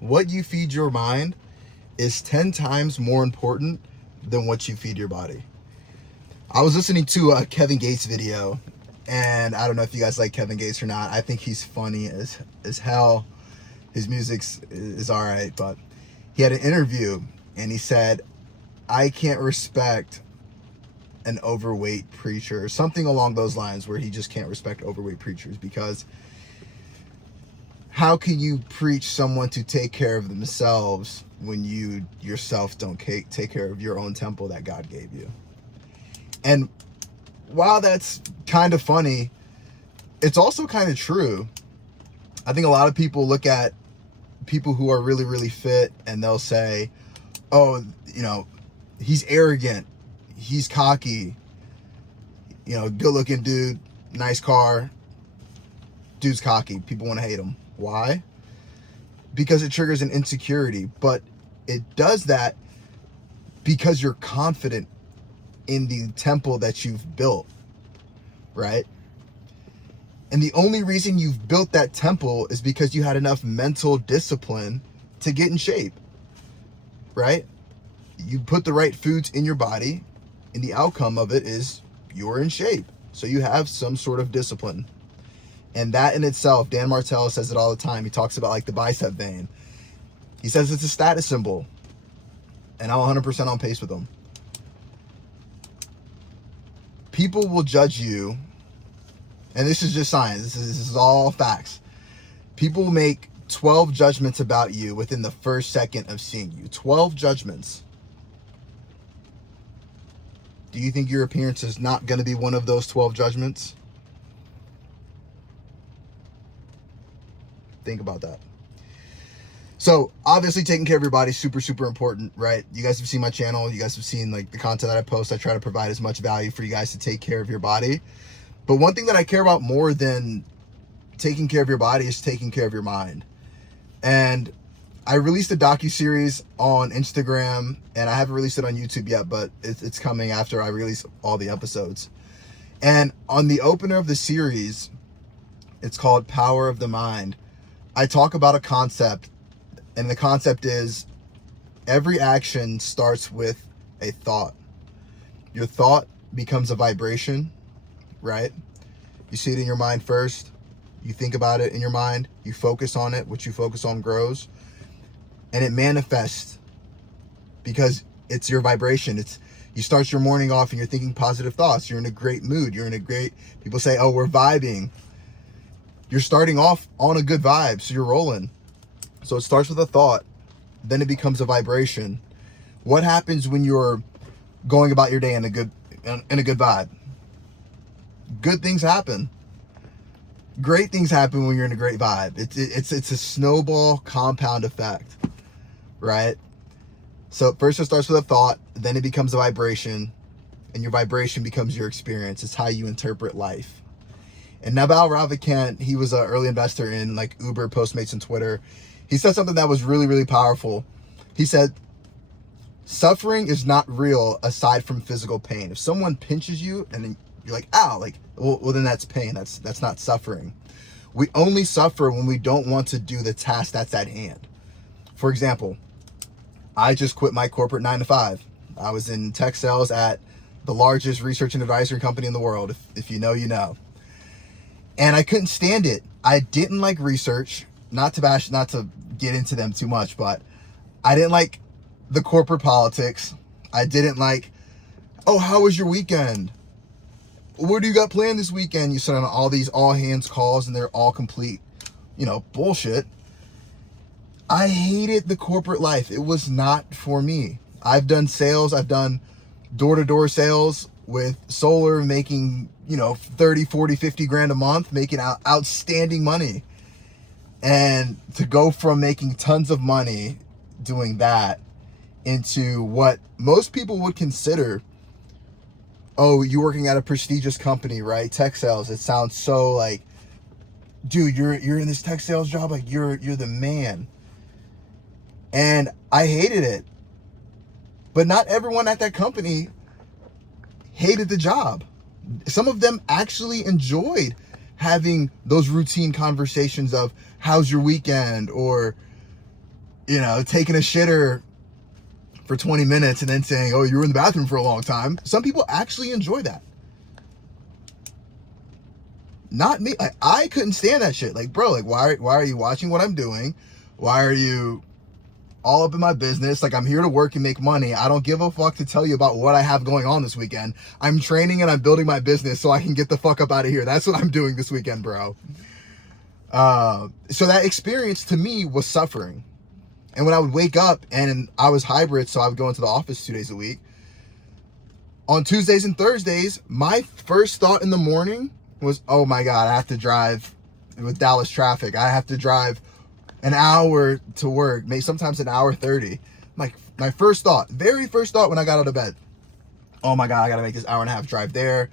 What you feed your mind is 10 times more important than what you feed your body. I was listening to a Kevin Gates video, and I don't know if you guys like Kevin Gates or not. I think he's funny as hell. His music is all right, but he had an interview, and he said, I can't respect an overweight preacher, or something along those lines, where he just can't respect overweight preachers, because how can you preach someone to take care of themselves when you yourself don't take care of your own temple that God gave you? And while that's kind of funny, it's also kind of true. I think a lot of people look at people who are really, really fit and they'll say, oh, he's arrogant, he's cocky, good looking dude, nice car, dude's cocky. People want to hate him. Why? Because it triggers an insecurity, but it does that because you're confident in the temple that you've built, right? And the only reason you've built that temple is because you had enough mental discipline to get in shape, right? You put the right foods in your body, and the outcome of it is you're in shape. So you have some sort of discipline. And that in itself, Dan Martell says it all the time. He talks about like the bicep vein. He says it's a status symbol. And I'm 100% on pace with him. People will judge you. And this is just science. This is all facts. People will make 12 judgments about you within the first second of seeing you. 12 judgments. Do you think your appearance is not going to be one of those 12 judgments? Think about that. So obviously taking care of your body is super, super important, right? You guys have seen my channel. You guys have seen like the content that I post. I try to provide as much value for you guys to take care of your body. But one thing that I care about more than taking care of your body is taking care of your mind. And I released a docuseries on Instagram, and I haven't released it on YouTube yet, but it's coming after I release all the episodes. And on the opener of the series, it's called Power of the Mind. I talk about a concept, and the concept is every action starts with a thought. Your thought becomes a vibration, right? You see it in your mind first. You think about it in your mind. You focus on it. What you focus on grows. And it manifests because it's your vibration. You start your morning off and you're thinking positive thoughts. You're in a great mood. People say, oh, we're vibing. You're starting off on a good vibe, so you're rolling. So it starts with a thought, then it becomes a vibration. What happens when you're going about your day in a good vibe? Good things happen. Great things happen when you're in a great vibe. It's a snowball compound effect, right? So first it starts with a thought, then it becomes a vibration, and your vibration becomes your experience. It's how you interpret life. And Naval Ravikant, he was an early investor in like Uber, Postmates, and Twitter. He said something that was really, really powerful. He said, suffering is not real aside from physical pain. If someone pinches you and then you're like, ow, well, then that's pain. That's not suffering. We only suffer when we don't want to do the task that's at hand. For example, I just quit my corporate 9-to-5. I was in tech sales at the largest research and advisory company in the world. If you know, you know. And I couldn't stand it. I didn't like research, not to get into them too much, but I didn't like the corporate politics. I didn't like, oh, how was your weekend? What do you got planned this weekend? You sit on all these all hands calls and they're all complete, bullshit. I hated the corporate life. It was not for me. I've done sales. I've done door-to-door sales with solar, making 30, 40, 50 grand a month, making outstanding money. And to go from making tons of money doing that into what most people would consider, oh, you're working at a prestigious company, right? Tech sales. It sounds so like, dude, you're in this tech sales job, like you're the man. And I hated it. But not everyone at that company hated the job. Some of them actually enjoyed having those routine conversations of how's your weekend, or taking a shitter for 20 minutes and then saying, oh, you were in the bathroom for a long time. Some people actually enjoy that. Not me. I couldn't stand that shit. Like, bro, like, why are you watching what I'm doing? Why are you all up in my business? Like, I'm here to work and make money. I don't give a fuck to tell you about what I have going on this weekend. I'm training and I'm building my business so I can get the fuck up out of here. That's what I'm doing this weekend, bro. So that experience to me was suffering. And when I would wake up, and I was hybrid, so I would go into the office 2 days a week. On Tuesdays and Thursdays, my first thought in the morning was, oh my God, I have to drive with Dallas traffic. I have to drive an hour to work, maybe sometimes an hour 30. Like, my first thought, very first thought when I got out of bed, oh my God, I gotta make this hour and a half drive there.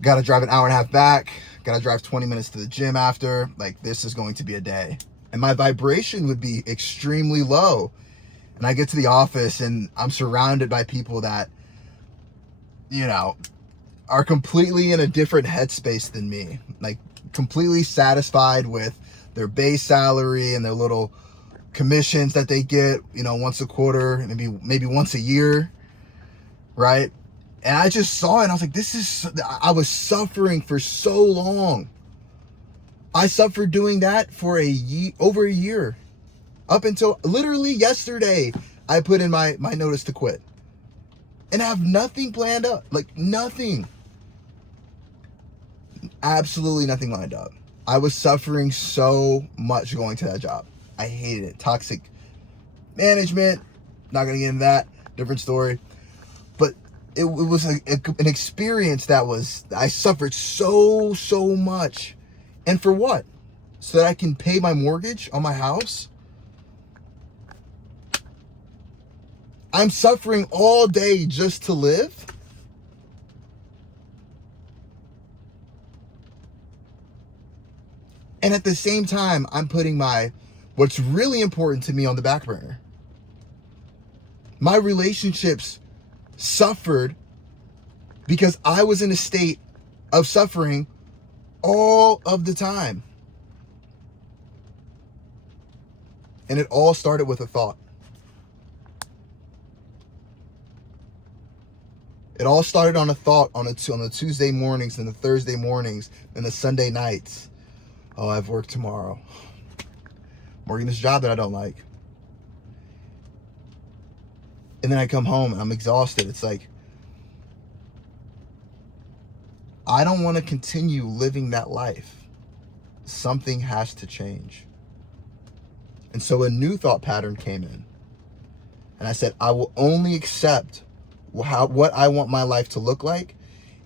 Gotta drive an hour and a half back. Gotta drive 20 minutes to the gym after. Like, this is going to be a day. And my vibration would be extremely low. And I get to the office and I'm surrounded by people that, are completely in a different headspace than me. Like, completely satisfied with their base salary and their little commissions that they get, once a quarter, maybe once a year, right? And I just saw it and I was like, I was suffering for so long. I suffered doing that for over a year. Up until literally yesterday, I put in my notice to quit. And I have nothing planned up. Like, nothing. Absolutely nothing lined up. I was suffering so much going to that job. I hated it. Toxic management. Not going to get into that. Different story. But it was an experience I suffered so much. And for what? So that I can pay my mortgage on my house? I'm suffering all day just to live? And at the same time, I'm putting what's really important to me on the back burner. My relationships suffered because I was in a state of suffering all of the time. And it all started with a thought. It all started on a thought on the Tuesday mornings and the Thursday mornings and the Sunday nights. Oh, I have work tomorrow. I'm working this job that I don't like. And then I come home and I'm exhausted. It's like, I don't want to continue living that life. Something has to change. And so a new thought pattern came in. And I said, I will only accept what I want my life to look like.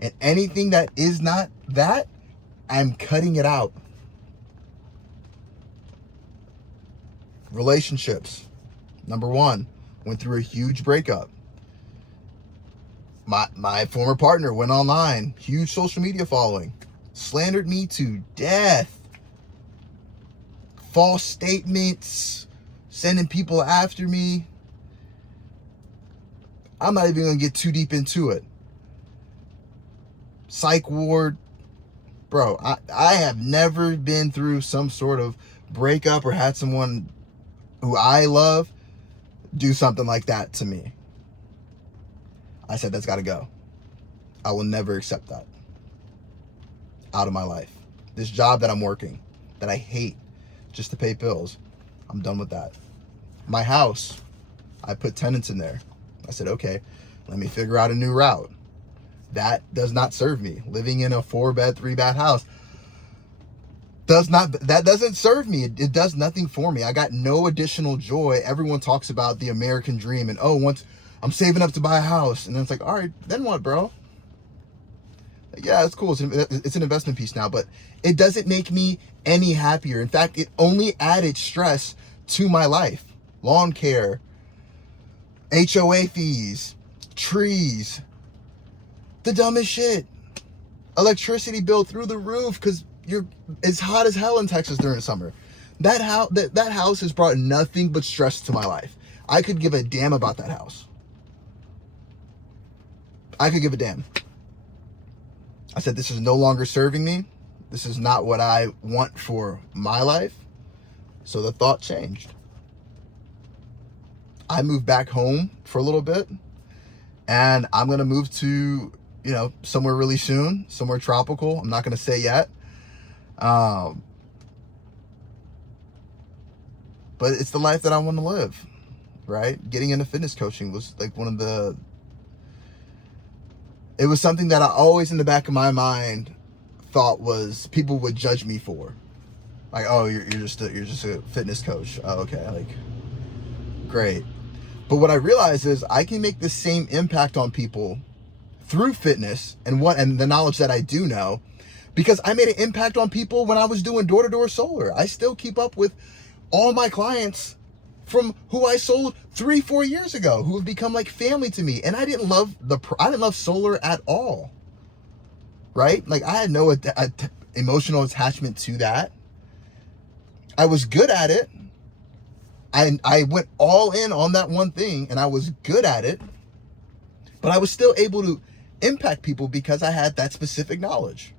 And anything that is not that, I'm cutting it out. Relationships. Number one, went through a huge breakup. My former partner went online, huge social media following, slandered me to death. False statements, sending people after me. I'm not even going to get too deep into it. Psych ward. Bro, I have never been through some sort of breakup or had someone who I love do something like that to me. I said, that's got to go. I will never accept that out of my life. This job that I'm working, that I hate just to pay bills, I'm done with that. My house, I put tenants in there. I said, okay, let me figure out a new route. That does not serve me. Living in a 4-bed, 3-bath house doesn't serve me. It does nothing for me. I got no additional joy. Everyone talks about the American dream and, once I'm saving up to buy a house. And then it's like, all right, then what, bro? Yeah, it's cool. It's an investment piece now, but it doesn't make me any happier. In fact, it only added stress to my life. Lawn care, HOA fees, trees, the dumbest shit. Electricity bill through the roof because it's hot as hell in Texas during the summer. That house has brought nothing but stress to my life. I could give a damn about that house. I could give a damn. I said, this is no longer serving me. This is not what I want for my life. So the thought changed. I moved back home for a little bit, and I'm going to move to, somewhere really soon, somewhere tropical. I'm not going to say yet. But it's the life that I want to live, right? Getting into fitness coaching was like it was something that I always in the back of my mind thought was people would judge me for. Like, oh, you're just a fitness coach. Oh, okay. Like, great. But what I realized is I can make the same impact on people through fitness and the knowledge that I do know, because I made an impact on people when I was doing door-to-door solar. I still keep up with all my clients from who I sold 3-4 years ago, who have become like family to me. And I didn't love solar at all, right? Like, I had no emotional attachment to that. I was good at it. I went all in on that one thing, and I was good at it, but I was still able to impact people because I had that specific knowledge.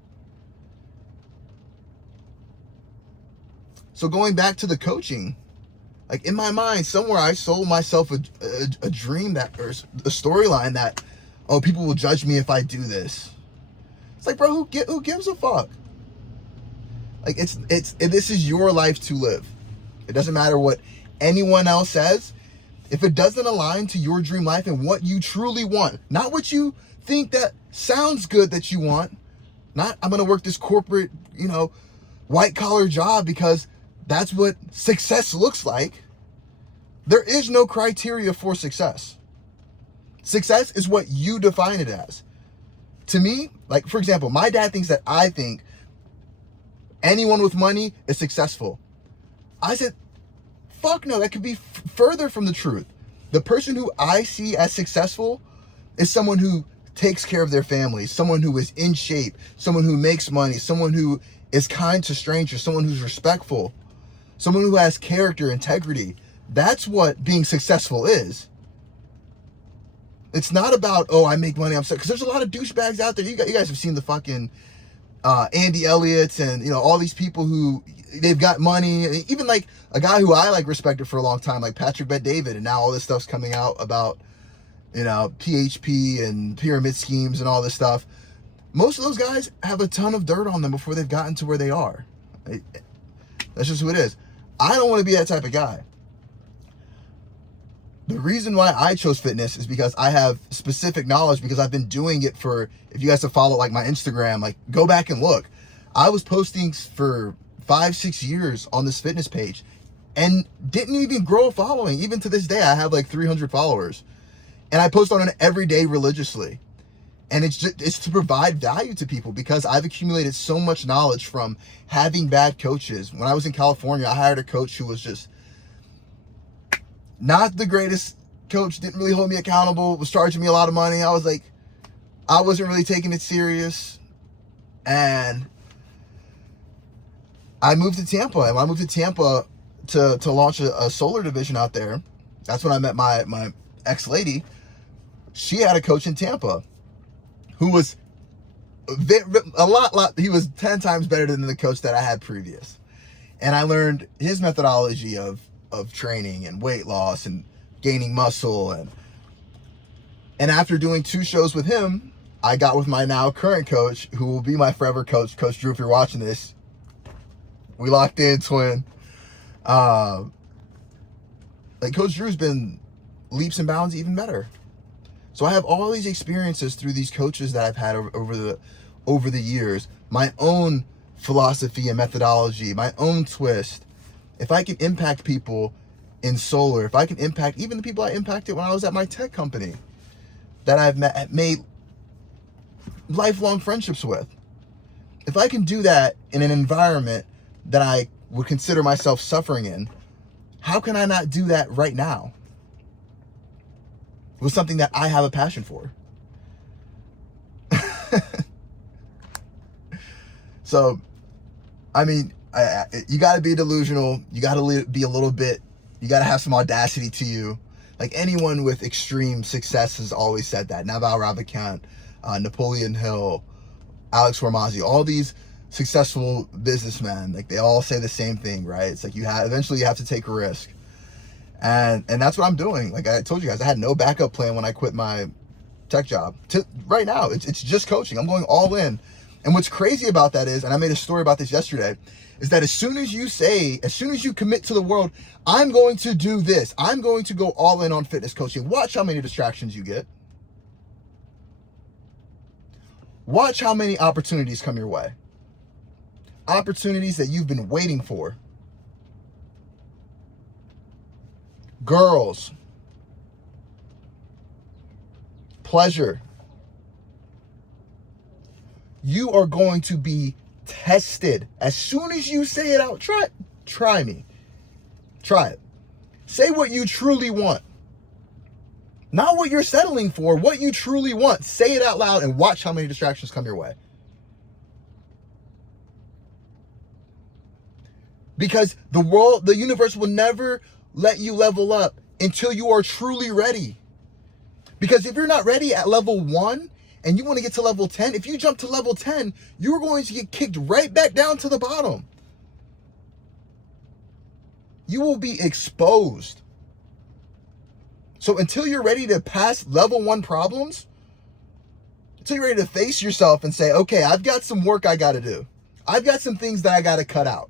So going back to the coaching, like in my mind, somewhere I sold myself a dream or a storyline that, oh, people will judge me if I do this. It's like, bro, who gives a fuck? Like, this is your life to live. It doesn't matter what anyone else says. If it doesn't align to your dream life and what you truly want, not what you think that sounds good that you want, not I'm going to work this corporate, white collar job because that's what success looks like. There is no criteria for success. Success is what you define it as. To me, like, for example, my dad thinks that I think anyone with money is successful. I said, fuck no, that could be further from the truth. The person who I see as successful is someone who takes care of their family, someone who is in shape, someone who makes money, someone who is kind to strangers, someone who's respectful, someone who has character, integrity. That's what being successful is. It's not about, oh, I make money, I'm so, because there's a lot of douchebags out there. You guys have seen the fucking Andy Elliott's and, all these people who they've got money. Even like a guy who I like respected for a long time, like Patrick Bet-David, and now all this stuff's coming out about, PHP and pyramid schemes and all this stuff. Most of those guys have a ton of dirt on them before they've gotten to where they are. That's just who it is. I don't want to be that type of guy. The reason why I chose fitness is because I have specific knowledge, because I've been doing it for, if you guys have followed like my Instagram, like go back and look. I was posting for 5-6 years on this fitness page and didn't even grow a following. Even to this day, I have like 300 followers, and I post on it every day religiously. And it's to provide value to people, because I've accumulated so much knowledge from having bad coaches. When I was in California, I hired a coach who was just not the greatest coach, didn't really hold me accountable, was charging me a lot of money. I was like, I wasn't really taking it serious. And I moved to Tampa. And when I moved to Tampa to launch a solar division out there, that's when I met my ex-lady. She had a coach in Tampa who was he was 10 times better than the coach that I had previous. And I learned his methodology of training and weight loss and gaining muscle. And after doing 2 shows with him, I got with my now current coach, who will be my forever coach, Coach Drew. If you're watching this, we locked in, twin. Like, Coach Drew's been leaps and bounds even better. So I have all these experiences through these coaches that I've had over the years, my own philosophy and methodology, my own twist. If I can impact people in solar, if I can impact even the people I impacted when I was at my tech company that I've made lifelong friendships with, if I can do that in an environment that I would consider myself suffering in, how can I not do that right now with something that I have a passion for? So, I mean, you got to be delusional. You got to be a little bit, you got to have some audacity to you. Like, anyone with extreme success has always said that. Naval Ravikant, Napoleon Hill, Alex Hormozzi, all these successful businessmen, like, they all say the same thing, right? It's like eventually you have to take a risk. And that's what I'm doing. Like I told you guys, I had no backup plan when I quit my tech job. Right now, it's just coaching. I'm going all in. And what's crazy about that is, and I made a story about this yesterday, is that as soon as you commit to the world, I'm going to do this, I'm going to go all in on fitness coaching, watch how many distractions you get. Watch how many opportunities come your way. Opportunities that you've been waiting for. Girls. Pleasure. You are going to be tested. As soon as you say it out, try me. Try it. Say what you truly want. Not what you're settling for, what you truly want. Say it out loud and watch how many distractions come your way. Because the universe will never let you level up until you are truly ready. Because if you're not ready at level 1 and you want to get to level 10, if you jump to level 10, you're going to get kicked right back down to the bottom. You will be exposed. So until you're ready to pass level 1 problems, until you're ready to face yourself and say, okay, I've got some work I got to do. I've got some things that I got to cut out.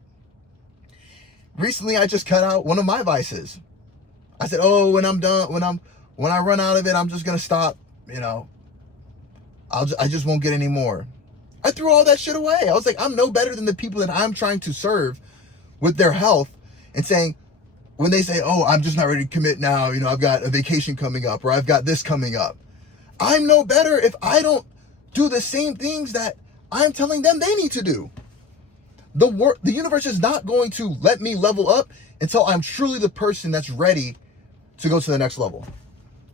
Recently, I just cut out one of my vices. I said, oh, when I run out of it, I'm just going to stop, I just won't get any more. I threw all that shit away. I was like, I'm no better than the people that I'm trying to serve with their health, and saying, when they say, oh, I'm just not ready to commit now, I've got a vacation coming up, or I've got this coming up. I'm no better if I don't do the same things that I'm telling them they need to do. The universe is not going to let me level up until I'm truly the person that's ready to go to the next level.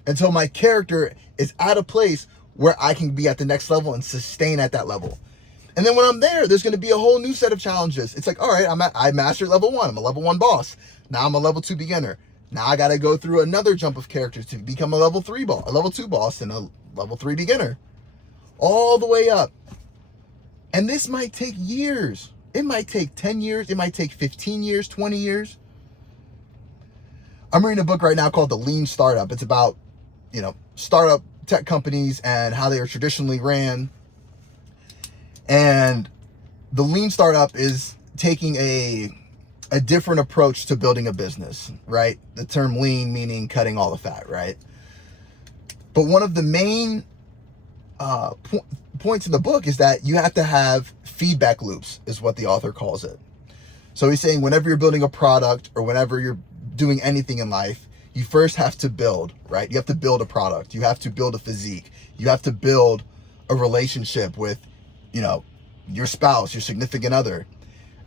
Until my character is at a place where I can be at the next level and sustain at that level. And then when I'm there's going to be a whole new set of challenges. It's like, all right, I mastered level 1. I'm a level 1 boss. Now I'm a level 2 beginner. Now I got to go through another jump of characters to become a level 2 boss, and a level 3 beginner. All the way up. And this might take years. It might take 10 years. It might take 15 years, 20 years. I'm reading a book right now called The Lean Startup. It's about, startup tech companies and how they are traditionally ran. And the Lean Startup is taking a different approach to building a business, right? The term lean meaning cutting all the fat, right? But one of the main points in the book is that you have to have feedback loops, is what the author calls it. So he's saying whenever you're building a product or whenever you're doing anything in life, you first have to build, right? You have to build a product. You have to build a physique. You have to build a relationship with, your spouse, your significant other.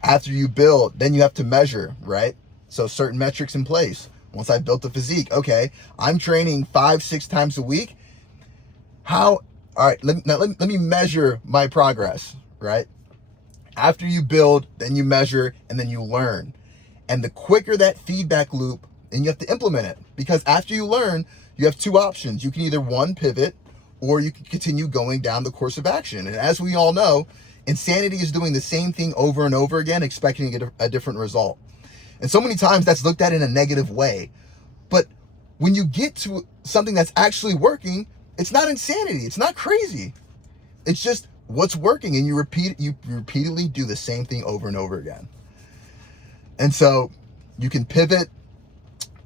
After you build, then you have to measure, right? So certain metrics in place. Once I've built the physique, okay, I'm training 5-6 times a week. All right, let me measure my progress, right? After you build, then you measure, and then you learn. And the quicker that feedback loop, and you have to implement it. Because after you learn, you have 2 options. You can either, 1, pivot, or you can continue going down the course of action. And as we all know, insanity is doing the same thing over and over again, expecting to get a different result. And so many times that's looked at in a negative way. But when you get to something that's actually working, it's not insanity. It's not crazy. It's just what's working, and you repeatedly do the same thing over and over again. And so you can pivot,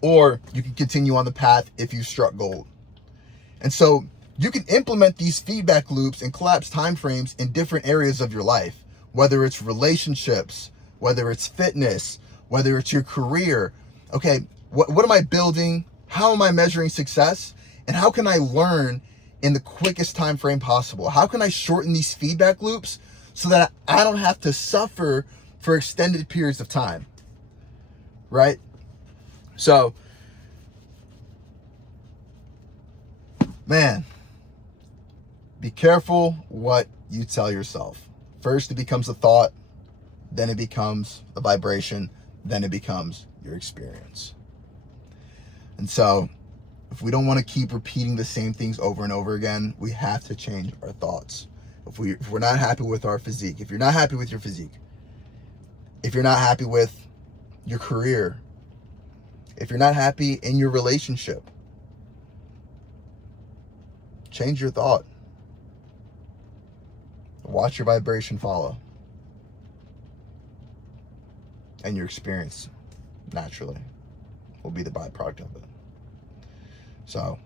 or you can continue on the path if you struck gold. And so you can implement these feedback loops and collapse timeframes in different areas of your life, whether it's relationships, whether it's fitness, whether it's your career. Okay, what am I building? How am I measuring success? And how can I learn in the quickest time frame possible? How can I shorten these feedback loops so that I don't have to suffer for extended periods of time, right? So, man, be careful what you tell yourself. First, it becomes a thought, then it becomes a vibration, then it becomes your experience. And so, if we don't want to keep repeating the same things over and over again, we have to change our thoughts. If we're not happy with our physique, if you're not happy with your physique, if you're not happy with your career, If you're not happy in your relationship, change your thought. Watch your vibration follow. And your experience, naturally, will be the byproduct of it. So,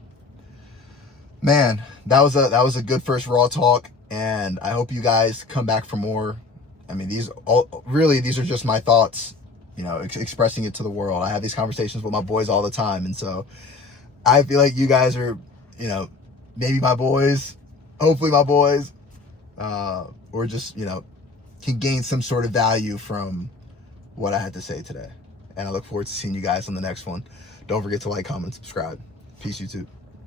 man, that was a good first raw talk, and I hope you guys come back for more. I mean, these are just my thoughts, expressing it to the world. I have these conversations with my boys all the time, and so I feel like you guys are, maybe my boys, hopefully my boys, or just, can gain some sort of value from what I had to say today. And I look forward to seeing you guys on the next one. Don't forget to like, comment, subscribe. Peace, YouTube.